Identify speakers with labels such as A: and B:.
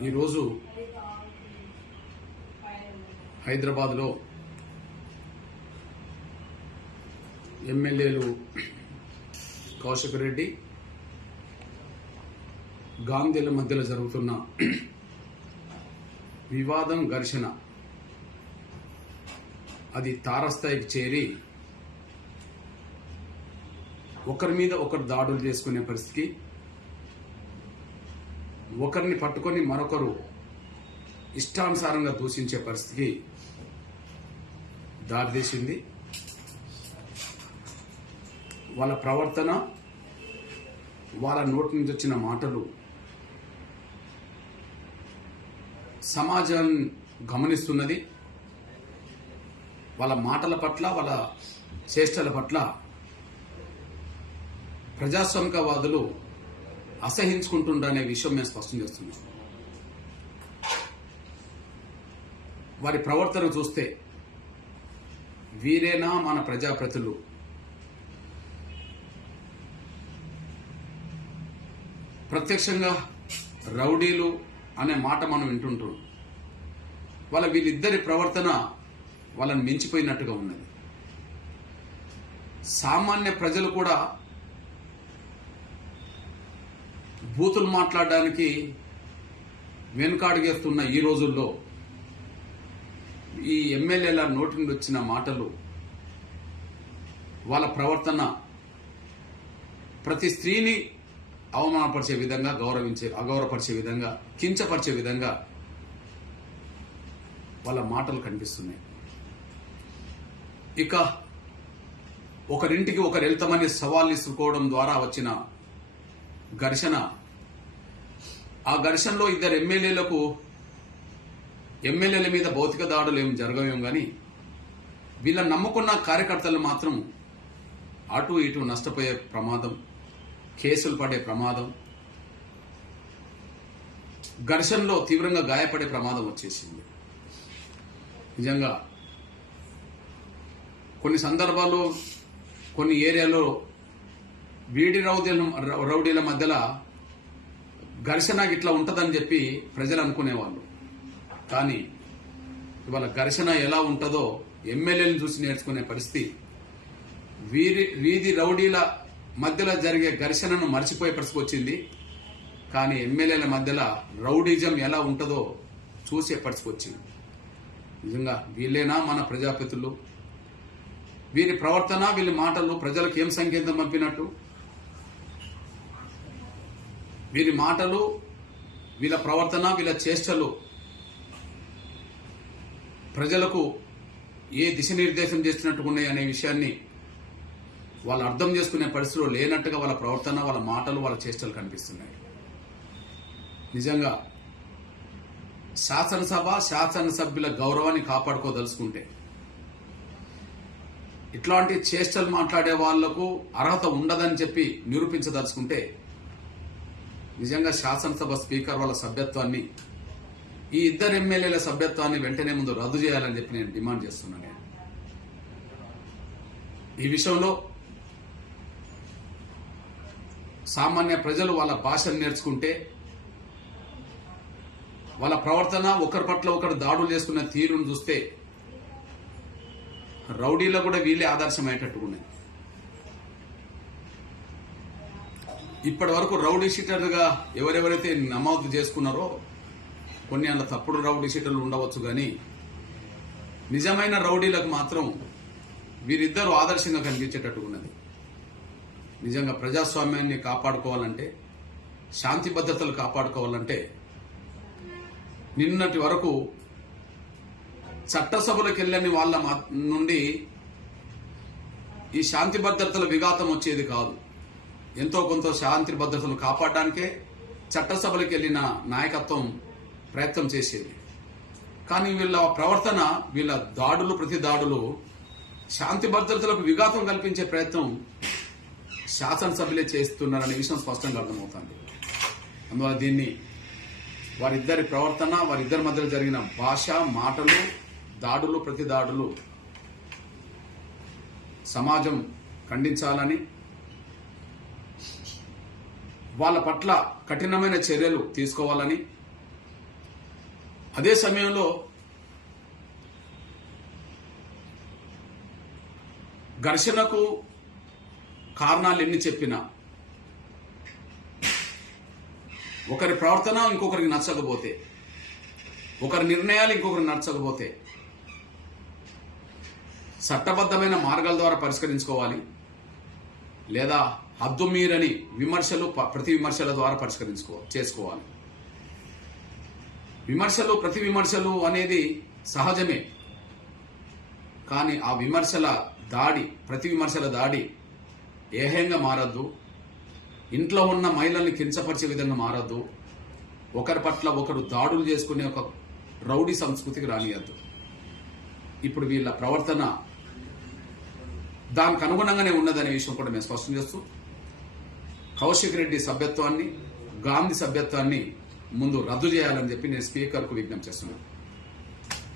A: ఈరోజు హైదరాబాద్లో ఎమ్మెల్యేలు కౌశిక్ రెడ్డి గాంధీల మధ్యలో జరుగుతున్న వివాదం ఘర్షణ అది తారస్థాయికి చేరి ఒకరి మీద ఒకరు దాడులు చేసుకునే పరిస్థితికి ఒకరిని పట్టుకొని మరొకరు ఇష్టానుసారంగా దూషించే పరిస్థితికి దారితీసింది. వాళ్ళ ప్రవర్తన వాళ్ళ నోటి నుంచి వచ్చిన మాటలు సమాజం గమనిస్తున్నది. వాళ్ళ మాటల పట్ల వాళ్ళ చేష్టల పట్ల ప్రజాస్వామికవాదులు అసహించుకుంటుండనే విషయం మేము స్పష్టం చేస్తున్నాం వారి ప్రవర్తన చూస్తే వీరేనా మన ప్రజాప్రతులు ప్రత్యక్షంగా రౌడీలు అనే మాట మనం వింటుంటాం. వాళ్ళ వీళ్ళిద్దరి ప్రవర్తన వాళ్ళని మించిపోయినట్టుగా ఉన్నది. సామాన్య ప్రజలు కూడా బూతులు మాట్లాడడానికి వెనుకాడుగేస్తున్న ఈ రోజుల్లో ఈ ఎమ్మెల్యేల నోటి నుండి వచ్చిన మాటలు వాళ్ళ ప్రవర్తన ప్రతి స్త్రీని అవమానపరిచే విధంగా గౌరవించే అగౌరవపరిచే విధంగా కించపరిచే విధంగా వాళ్ళ మాటలు కనిపిస్తున్నాయి. ఇక ఒకరింటికి ఒకరు వెళ్తామని సవాల్ ఇసుకోవడం ద్వారా వచ్చిన ఘర్షణ. ఆ ఘర్షణలో ఇద్దరు ఎమ్మెల్యేలకు ఎమ్మెల్యేల మీద భౌతిక దాడులు ఏమి జరగవేం కానీ వీళ్ళని నమ్ముకున్న కార్యకర్తలు మాత్రం అటు ఇటు నష్టపోయే ప్రమాదం కేసులు పడే ప్రమాదం ఘర్షణలో తీవ్రంగా గాయపడే ప్రమాదం వచ్చేసింది. నిజంగా కొన్ని సందర్భాల్లో కొన్ని ఏరియాలో వీడి రౌడీల రౌడీల మధ్యలో ఘర్షణ ఇట్లా ఉంటుందని చెప్పి ప్రజలు అనుకునేవాళ్ళు. కానీ ఇవాళ ఘర్షణ ఎలా ఉంటుందో ఎమ్మెల్యేలను చూసి నేర్చుకునే పరిస్థితి. వీరి వీధి రౌడీల మధ్యలో జరిగే ఘర్షణను మర్చిపోయే పరిస్థితి వచ్చింది. కానీ ఎమ్మెల్యేల మధ్యలో రౌడీజం ఎలా ఉంటుందో చూసే పరిస్థితి వచ్చింది. నిజంగా వీళ్ళేనా మన ప్రజాపతులు వీరి ప్రవర్తన వీళ్ళ మాటలు ప్రజలకు ఏం సంకేతం పంపినట్టు? వీరి మాటలు వీళ్ళ ప్రవర్తన వీళ్ళ చేష్టలు ప్రజలకు ఏ దిశనిర్దేశం చేస్తున్నట్టు ఉన్నాయి అనే విషయాన్ని వాళ్ళు అర్థం చేసుకునే పరిస్థితిలో లేనట్టుగా వాళ్ళ ప్రవర్తన వాళ్ళ మాటలు వాళ్ళ చేష్టలు కనిపిస్తున్నాయి. నిజంగా శాసనసభ శాసనసభ్యుల గౌరవాన్ని కాపాడుకోదలుచుకుంటే ఇట్లాంటి చేష్టలు మాట్లాడే వాళ్ళకు అర్హత ఉండదని చెప్పి నిరూపించదలుచుకుంటే నిజంగా శాసనసభ స్పీకర్ వాళ్ళ సభ్యత్వాన్ని ఈ ఇద్దరు ఎమ్మెల్యేల సభ్యత్వాన్ని వెంటనే ముందు రద్దు చేయాలని చెప్పి నేను డిమాండ్ చేస్తున్నాను నేను. ఈ విషయంలో సామాన్య ప్రజలు వాళ్ళ భాషను నేర్చుకుంటే వాళ్ళ ప్రవర్తన ఒకరి పట్ల ఒకరు దాడులు చేసుకున్న తీరును చూస్తే రౌడీలో కూడా వీళ్ళే ఆదర్శమయ్యేటట్టుగా ఉన్నాయి ఇప్పటి వరకు రౌడీ షీటర్గా ఎవరెవరైతే నమోదు చేసుకున్నారో కొన్ని అలా తప్పుడు రౌడీ షీటర్లు ఉండవచ్చు కానీ నిజమైన రౌడీలకు మాత్రం వీరిద్దరూ ఆదర్శంగా కనిపించేటట్టు ఉన్నది. నిజంగా ప్రజాస్వామ్యాన్ని కాపాడుకోవాలంటే శాంతి భద్రతలు కాపాడుకోవాలంటే నిన్నటి వరకు చట్టసభలకు వెళ్ళని వాళ్ళ నుండి ఈ శాంతి భద్రతల విఘాతం వచ్చేది కాదు. ఎంతో కొంత శాంతి భద్రతను కాపాడడానికే చట్టసభలకు వెళ్ళిన నాయకత్వం ప్రయత్నం చేసేది. కానీ వీళ్ళ ప్రవర్తన వీళ్ళ దాడులు ప్రతి దాడులు శాంతి భద్రతలకు విఘాతం కల్పించే ప్రయత్నం శాసనసభ్యులే చేస్తున్నారనే విషయం స్పష్టంగా అర్థమవుతుంది. అందువల్ల దీన్ని వారిద్దరి ప్రవర్తన వారిద్దరి మధ్యలో జరిగిన భాష మాటలు దాడులు ప్రతి దాడులు సమాజం ఖండించాలని వాళ్ళ పట్ల కఠినమైన చర్యలు తీసుకోవాలని. అదే సమయంలో ఘర్షణకు కారణాలు ఎన్ని చెప్పినా ఒకరి ప్రవర్తన ఇంకొకరికి నచ్చకపోతే ఒకరి నిర్ణయాలు ఇంకొకరికి నచ్చకపోతే చట్టబద్ధమైన మార్గాల ద్వారా పరిష్కరించుకోవాలి లేదా హద్దు మీరని విమర్శలు ప్రతి విమర్శల ద్వారా పరిష్కరించుకో చేసుకోవాలి. విమర్శలు ప్రతి విమర్శలు అనేది సహజమే. కానీ ఆ విమర్శల దాడి ప్రతి విమర్శల దాడి ఏహంగా మారద్దు? ఇంట్లో ఉన్న మహిళల్ని కించపరిచే విధంగా మారద్దు? ఒకరి పట్ల ఒకరు దాడులు చేసుకునే ఒక రౌడీ సంస్కృతికి రానియద్దు. ఇప్పుడు వీళ్ళ ప్రవర్తన దానికి అనుగుణంగానే ఉన్నదనే విషయం కూడా మేము స్పష్టం చేస్తూ కౌశిక్ రెడ్డి సభ్యత్వాన్ని గాంధీ సభ్యత్వాన్ని ముందు రద్దు చేయాలని చెప్పి నేను స్పీకర్కు విజ్ఞప్తి చేస్తున్నాను.